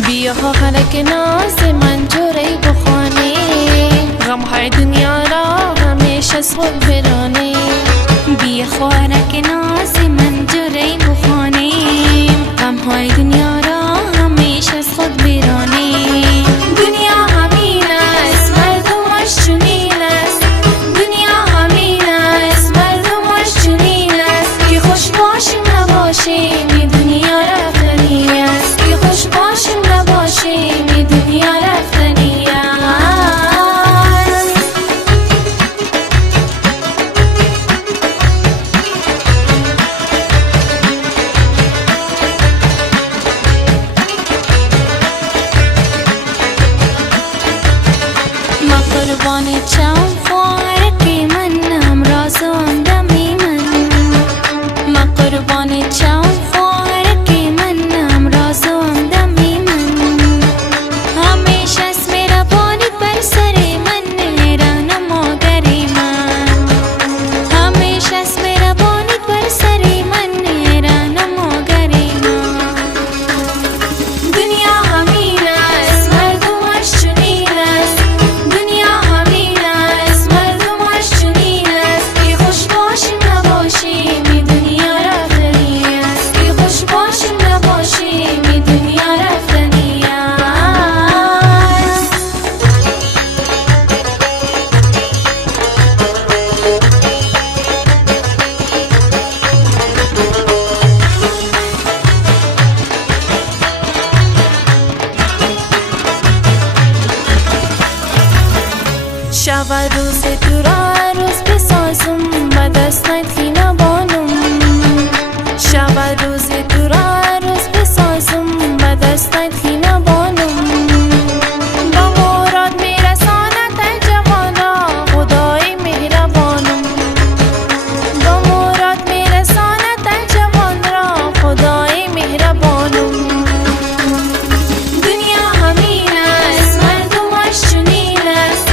بیا خالق ناز من جوری بخوانی، غمهای دنیا را همیشه از خود برانی. بیا خالق ناز من جوری بخوانی، غمهای دنیا را همیشه از خود برانی. دنیا همین است مردمش چنین است، دنیا همین است مردمش چنین است. که خوش باشیم نباشیم این دنیا رفتنی است، که خوش باشیم نباشیم این دنیا رفتنی است. ما قربان چم خوارکی منم رازم دمی من، ما قربان چم خوارکی منم رازم دمی من. همیشه از مهربانی بر سر من رهنما گری من، همیشه از مهربانی بر سر من رهنما گری من. دنیا همین است مردمش چنین است، دنیا همین است مردمش چنین است. که خوش باشیم نباشیم این دنیا رفتنی است، که خوش باشیم نباشیم این دنیا رفتنی است. شب و روز تو را عروس بسازم و دستت خینا بانم، شب و روز تو را عروس بسازم و دستت خینا بانم. با مراد میرساند ای جوان را خدای مهربانم، با مراد میرساند ای جوان را خدای مهربانم. دنیا همین است مردمش چنین است،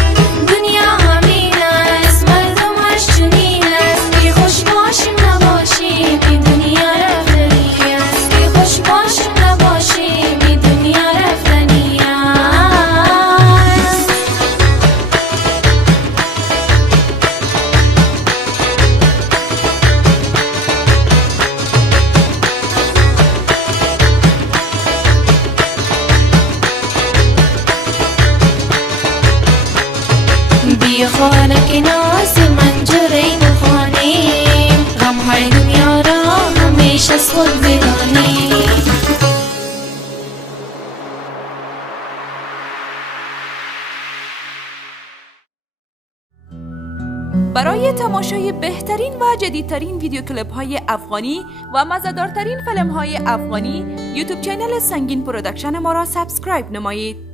دنیا همین است مردمش چنین است. که خوش باشیم نباشیم این دنیا رفتنی است، که خوش باشیم نباشیم این دنیا رفتنی است. بیا خالق ناز من جوری بخوانی، غمهای دنیا را همیشه از خود برانی. برای تماشای بهترین و جدیدترین ویدیو کلیپ های افغانی و مزه‌دارترین فیلم های افغانی یوتیوب چینل سنگین پرودکشن ما را سابسکرایب نمایید.